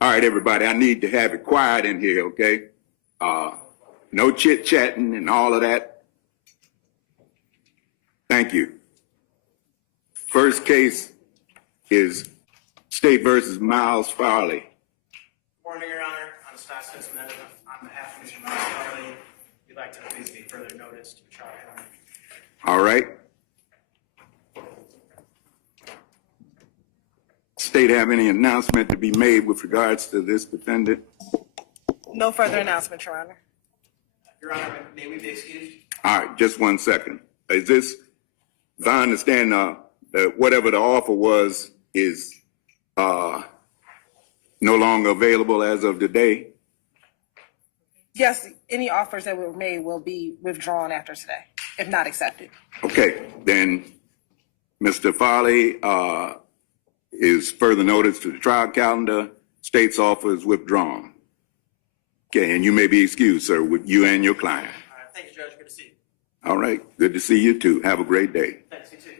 All right, everybody, I need to have it quiet in here, okay? No chit-chatting and all of that. Thank you. First case is State versus Miles Farley. Morning, Your Honor. I'm Stasis Medina. On behalf of Mr. Miles Farley, we'd like to please give further notice to the trial court. All right. State have any announcement to be made with regards to this defendant? No further announcement, Your Honor. Your Honor, may we be excused? All right, just 1 second. Is this, as I understand, that whatever the offer was is no longer available as of today? Yes, any offers that were made will be withdrawn after today, if not accepted. Okay, then Mr. Farley is further notice to the trial calendar. State's offer is withdrawn. Okay, and you may be excused, sir, with you and your client. All right, thank you, Judge. Good to see you. All right, good to see you too. Have a great day. Thanks, you too.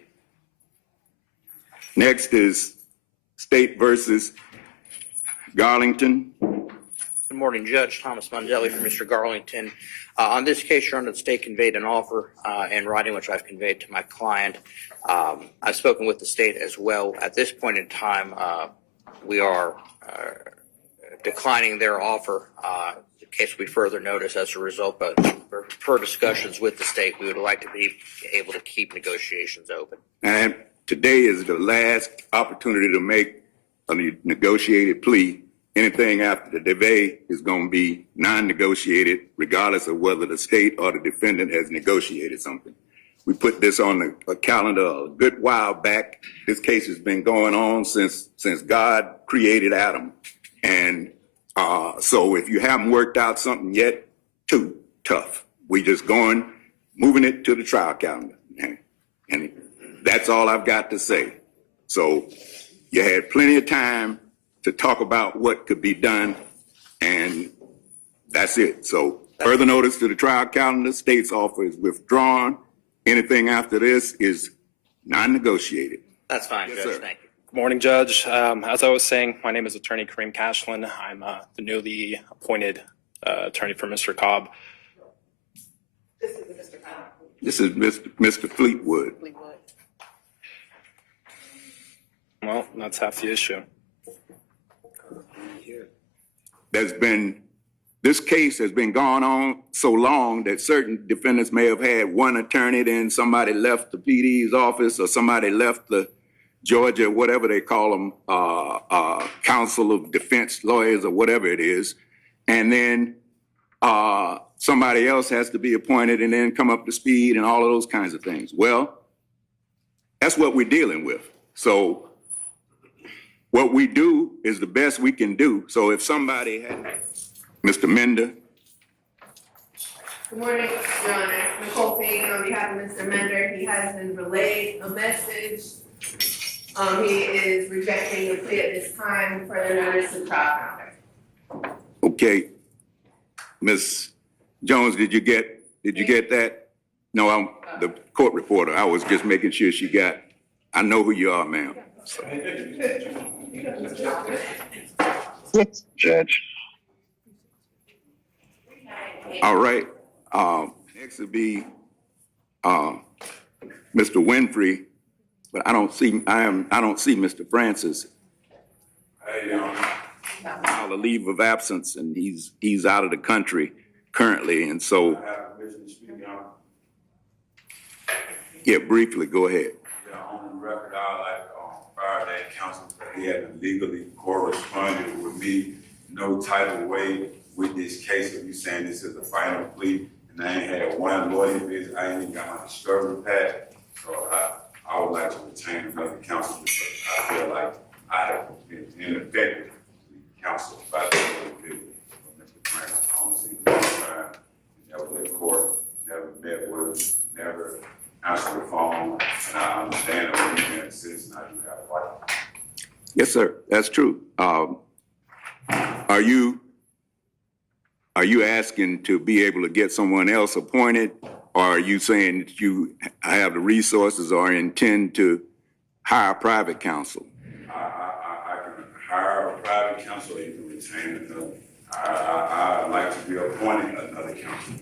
Next is State versus Garlington. Good morning, Judge. Thomas Mondelli for Mr. Garlington. On this case, Your Honor, the state conveyed an offer in writing, which I've conveyed to my client. I've spoken with the state as well. At this point in time, we are declining their offer. The case will be further notice as a result, but per discussions with the state, we would like to be able to keep negotiations open. And today is the last opportunity to make a negotiated plea. Anything after the delay is going to be non-negotiated, regardless of whether the state or the defendant has negotiated something. We put this on the calendar a good while back. This case has been going on since God created Adam. And so if you haven't worked out something yet, too tough. We just moving it to the trial calendar. And that's all I've got to say. So you had plenty of time to talk about what could be done, and that's it. So further notice to the trial calendar, state's offer is withdrawn. Anything after this is non-negotiated. That's fine, Yes, Judge. sir. Thank you. Good morning, Judge. As I was saying, my name is Attorney Kareem Cashlin. I'm the newly appointed attorney for Mr. Cobb. This is Mr. Cobb. This is Mr. Fleetwood. Well, that's half the issue. This case has been going on so long that certain defendants may have had one attorney, then somebody left the PD's office, or somebody left the Georgia, whatever they call them, counsel of defense lawyers or whatever it is. And then somebody else has to be appointed and then come up to speed and all of those kinds of things. Well, that's what we're dealing with. So what we do is the best we can do. So if somebody had, Mr. Mender. Good morning, Your Honor. Nicole Fagan on behalf of Mr. Mender. He has been relayed a message. He is rejecting the plea at this time. Further notice to trial calendar. Okay. Ms. Jones, did you get that? No, I'm the court reporter. I was just making sure she got, I know who you are, ma'am. So. Yes, Judge. All right. Next would be Mr. Winfrey, but I don't see Mr. Francis. Hey, On a leave of absence, and he's out of the country currently, and so I have permission to speak on. yeah, briefly, go ahead. Yeah, on the record, I like fire that counsel that he had legally corresponded with me, no type of way with this case of you saying this is a final plea, and I ain't had one lawyer visit, I ain't even got my discovery pack, so I would like to retain another counsel because I feel like I have been ineffective counsel by the lawyer of Mr. Francis. I don't see the time, never at court, never met with, never answered the phone, and I understand that when you're being a citizen, I do have a right. Yes, sir, that's true. Are you asking to be able to get someone else appointed, or are you saying that you have the resources or intend to hire private counsel? I can hire a private the counsel or you can retain another. I'd like to be appointing another counsel.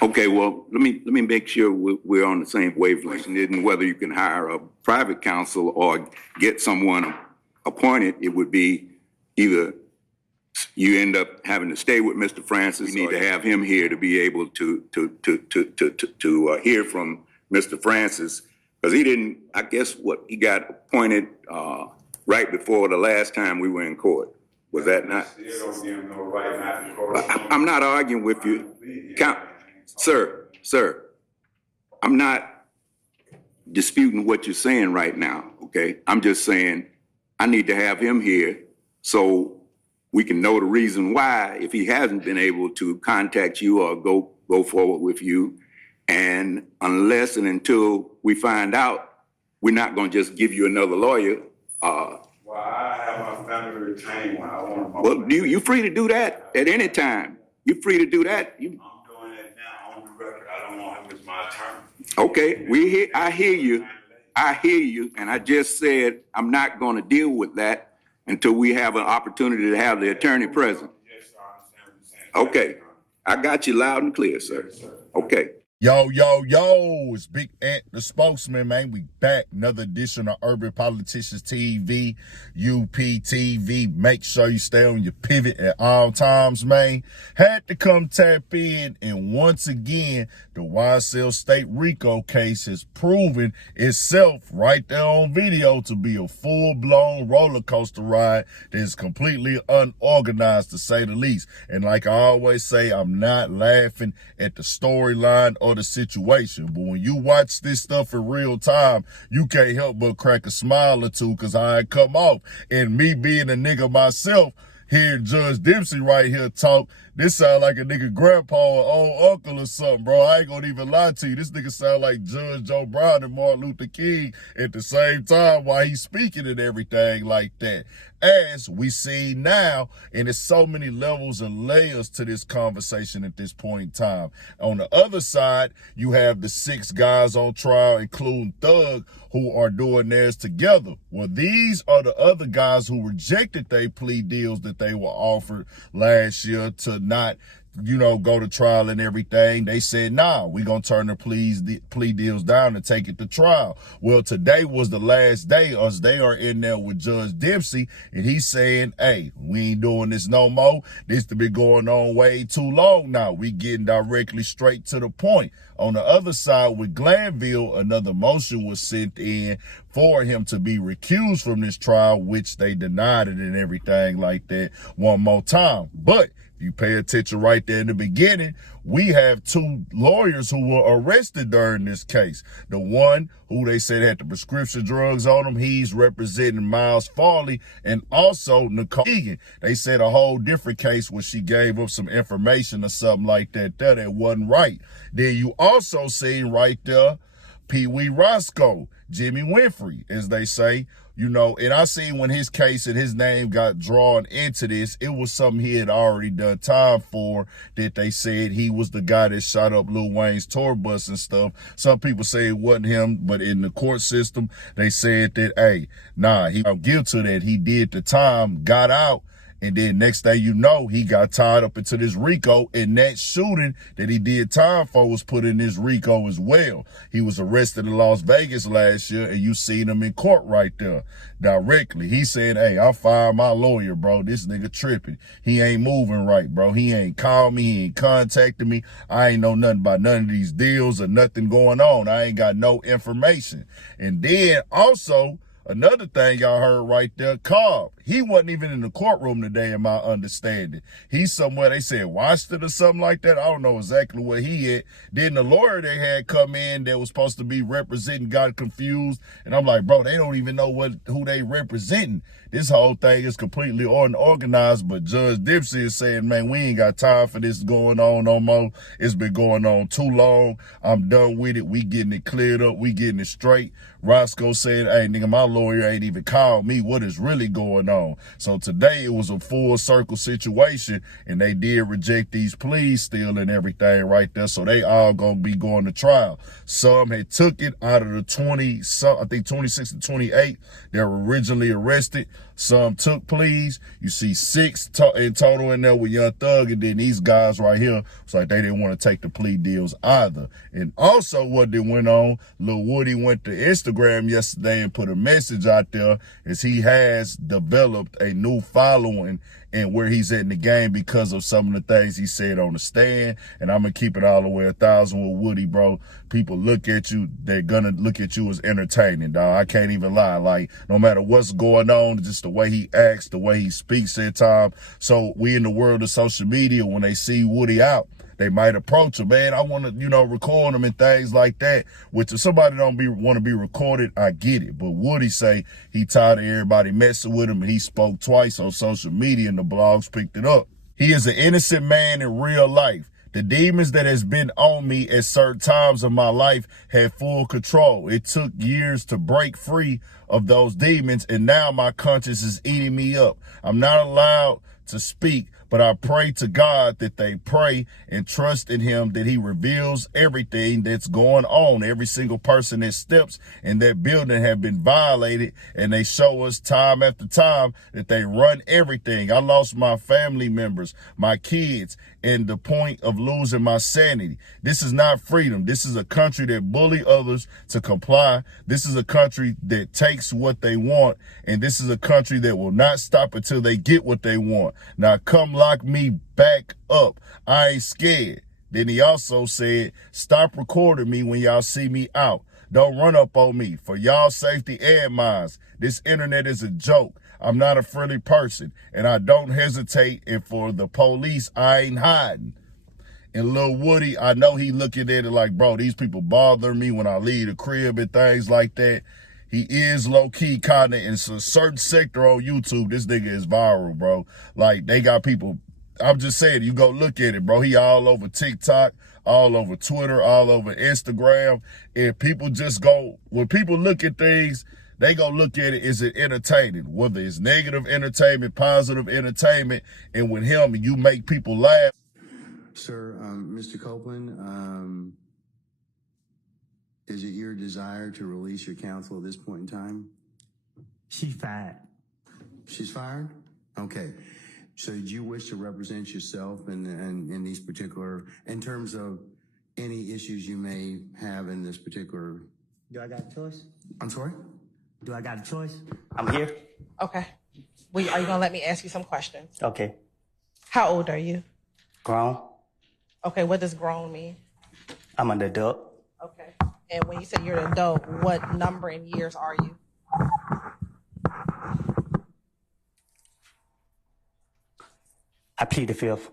Okay, well, let me make sure we're on the same wavelength. And whether you can hire a private counsel or get someone appointed, it would be either you end up having to stay with Mr. Francis. We need to have him here to be able to hear from Mr. Francis, because he didn't. I guess he got appointed right before the last time we were in court. Was that not? Still don't give him no right not to correspond. I'm not arguing with you, sir. I'm not disputing what you're saying right now. Okay, I'm just saying I need to have him here so we can know the reason why, if he hasn't been able to contact you or go forward with you. And unless and until we find out, we're not going to just give you another lawyer. Well, I have my family retained one. I want my Well, you're free to do that at any time. You're free to do that. I'm doing it now on the record. I don't want him as my attorney. Okay, I hear you, and I just said I'm not going to deal with that until we have an opportunity to have the attorney present. Yes, sir, I understand what you're saying. Okay, I got you loud and clear, sir. Okay. Yo, it's Big Ant, the spokesman, man. We back. Another edition of Urban Politicians TV, UPTV. Make sure you stay on your pivot at all times, man. Had to come tap in, and once again, the YSL State Rico case has proven itself right there on video to be a full-blown roller coaster ride that is completely unorganized, to say the least. And like I always say, I'm not laughing at the storyline or the situation, but when you watch this stuff in real time, you can't help but crack a smile or two, because I come off, and me being a nigga myself, hearing Judge Dempsey right here talk, this sound like a nigga grandpa or old uncle or something, bro. I ain't gonna even lie to you. This nigga sound like Judge Joe Brown and Martin Luther King at the same time while he's speaking and everything like that. As we see now, and there's so many levels and layers to this conversation at this point in time. On the other side, you have the 6 guys on trial, including Thug, who are doing theirs together. Well, these are the other guys who rejected their plea deals that they were offered last year to not, go to trial and everything. They said, nah, we gonna turn the plea deals down and take it to trial. Well, today was the last day, as they are in there with Judge Dempsey, and he's saying, hey, we ain't doing this no more. This has been going on way too long now. We getting directly straight to the point. On the other side, with Glanville, another motion was sent in for him to be recused from this trial, which they denied it and everything like that one more time. But you pay attention right there in the beginning, we have 2 lawyers who were arrested during this case. The one who they said had the prescription drugs on him, he's representing Miles Farley, and also Nicole Egan. They said a whole different case where she gave up some information or something like that that wasn't right. Then you also see right there Peewee Roscoe, Jimmy Winfrey, as they say, and I seen when his case and his name got drawn into this, it was something he had already done time for, that they said he was the guy that shot up Lil Wayne's tour bus and stuff. Some people say it wasn't him, but in the court system, they said that, hey, nah, he got guilty of that. He did the time, got out, and then next thing you know, he got tied up into this Rico, and that shooting that he did time for was put in this Rico as well. He was arrested in Las Vegas last year, and you seen him in court right there directly. He said, hey, I fired my lawyer, bro. This nigga tripping. He ain't moving right, bro. He ain't called me. He ain't contacted me. I ain't know nothing about none of these deals or nothing going on. I ain't got no information. And then also, another thing y'all heard right there, Cobb, he wasn't even in the courtroom today, in my understanding. He's somewhere, they said Washington or something like that. I don't know exactly where he at. Then the lawyer they had come in that was supposed to be representing got confused. And I'm like, bro, they don't even know who they representing. This whole thing is completely unorganized, but Judge Dempsey is saying, man, we ain't got time for this going on no more. It's been going on too long. I'm done with it. We getting it cleared up. We getting it straight. Roscoe said, hey, nigga, my lawyer ain't even called me. What is really going on? So today it was a full circle situation, and they did reject these pleas still and everything right there. So they all gonna be going to trial. Some had took it out of the 26 and 28 that were originally arrested. Some took pleas. You see 6 in total in there with Young Thug, and then these guys right here, it's like they didn't want to take the plea deals either. And also what they went on, Lil Woody went to Instagram yesterday and put a message out there as he has developed a new following and where he's at in the game because of some of the things he said on the stand. And I'm going to keep it all the way 1,000 with Woody, bro. People look at you, they're going to look at you as entertaining, dog. I can't even lie. Like, no matter what's going on, just the way he acts, the way he speaks at times. So we in the world of social media, when they see Woody out, they might approach him, man, I want to, record him and things like that. Which if somebody don't want to be recorded, I get it. But Woody say he tired of everybody messing with him, and he spoke twice on social media and the blogs picked it up. He is an innocent man in real life. The demons that has been on me at certain times of my life had full control. It took years to break free of those demons, and now my conscience is eating me up. I'm not allowed to speak, but I pray to God that they pray and trust in him, that he reveals everything that's going on. Every single person that steps in that building have been violated, and they show us time after time that they run everything. I lost my family members, my kids, and the point of losing my sanity. This is not freedom. This is a country that bully others to comply. This is a country that takes what they want, and this is a country that will not stop until they get what they want. Now come lock me back up. I ain't scared. Then he also said, stop recording me when y'all see me out. Don't run up on me for y'all safety and mine. This internet is a joke. I'm not a friendly person, and I don't hesitate. And for the police, I ain't hiding. And Lil Woody, I know he looking at it like, bro, these people bother me when I leave the crib and things like that. He is low-key kind of in a certain sector on YouTube. This nigga is viral, bro. Like, they got people, I'm just saying, you go look at it, bro. He all over TikTok, all over Twitter, all over Instagram. And people just go, when people look at things, they go look at it, is it entertaining? Whether it's negative entertainment, positive entertainment, and with him, you make people laugh. Sir, Mr. Copeland, is it your desire to release your counsel at this point in time? She's fired. She's fired? Okay. So do you wish to represent yourself in these particular, in terms of any issues you may have in this particular? Do I got a choice? I'm sorry? Do I got a choice? I'm here. Okay. Well, are you gonna let me ask you some questions? Okay. How old are you? Grown. Okay, what does grown mean? I'm an adult. Okay. And when you say you're an adult, what number in years are you? I plead the fifth.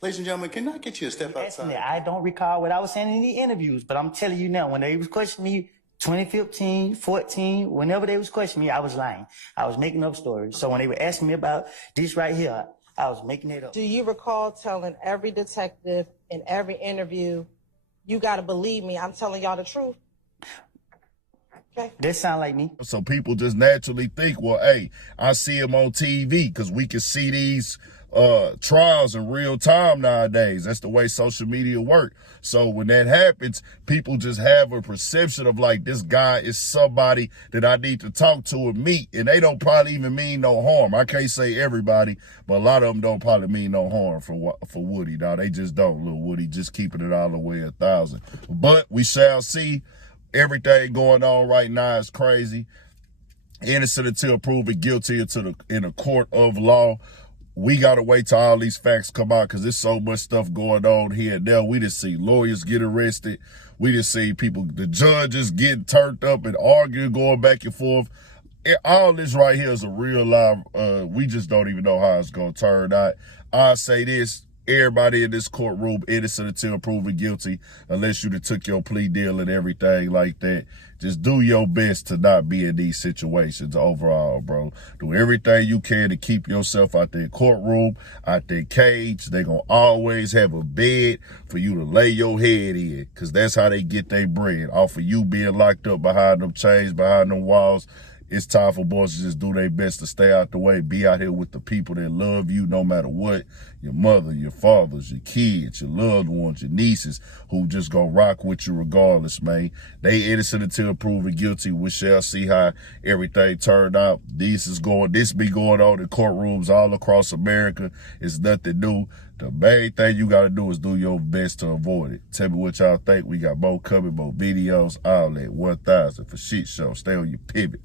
Ladies and gentlemen, can I get you to step outside? I don't recall what I was saying in the interviews, but I'm telling you now, when they was questioning me 2015, 14, whenever they was questioning me, I was lying. I was making up stories. So when they were asking me about this right here, I was making it up. Do you recall telling every detective in every interview, you got to believe me, I'm telling y'all the truth? Okay. That sound like me. So people just naturally think, well, hey, I see him on TV because we can see these trials in real time nowadays. That's the way social media work. So when that happens, people just have a perception of like, this guy is somebody that I need to talk to and meet. And they don't probably even mean no harm. I can't say everybody, but a lot of them don't probably mean no harm for Woody. Now they just don't. Lil Woody just keeping it all the way 1,000. But we shall see. Everything going on right now is crazy. Innocent until proven guilty in a court of law. We got to wait till all these facts come out because there's so much stuff going on here and there. We just see lawyers get arrested. We just see people, the judges getting turned up and arguing, going back and forth. All this right here is a real live. We just don't even know how it's going to turn out. I say this. Everybody in this courtroom innocent until proven guilty, unless you took your plea deal and everything like that. Just do your best to not be in these situations overall, bro. Do everything you can to keep yourself out there courtroom, out there cage. They gonna always have a bed for you to lay your head in, because that's how they get their bread, off of you being locked up behind them chains, behind them walls. It's time for boys to just do their best to stay out the way, be out here with the people that love you no matter what. Your mother, your fathers, your kids, your loved ones, your nieces, who just gonna rock with you regardless, man. They innocent until proven guilty. We shall see how everything turned out. This be going on in courtrooms all across America. It's nothing new. The main thing you gotta do is do your best to avoid it. Tell me what y'all think. We got more coming, more videos, all that 1000 for shit show. Stay on your pivot.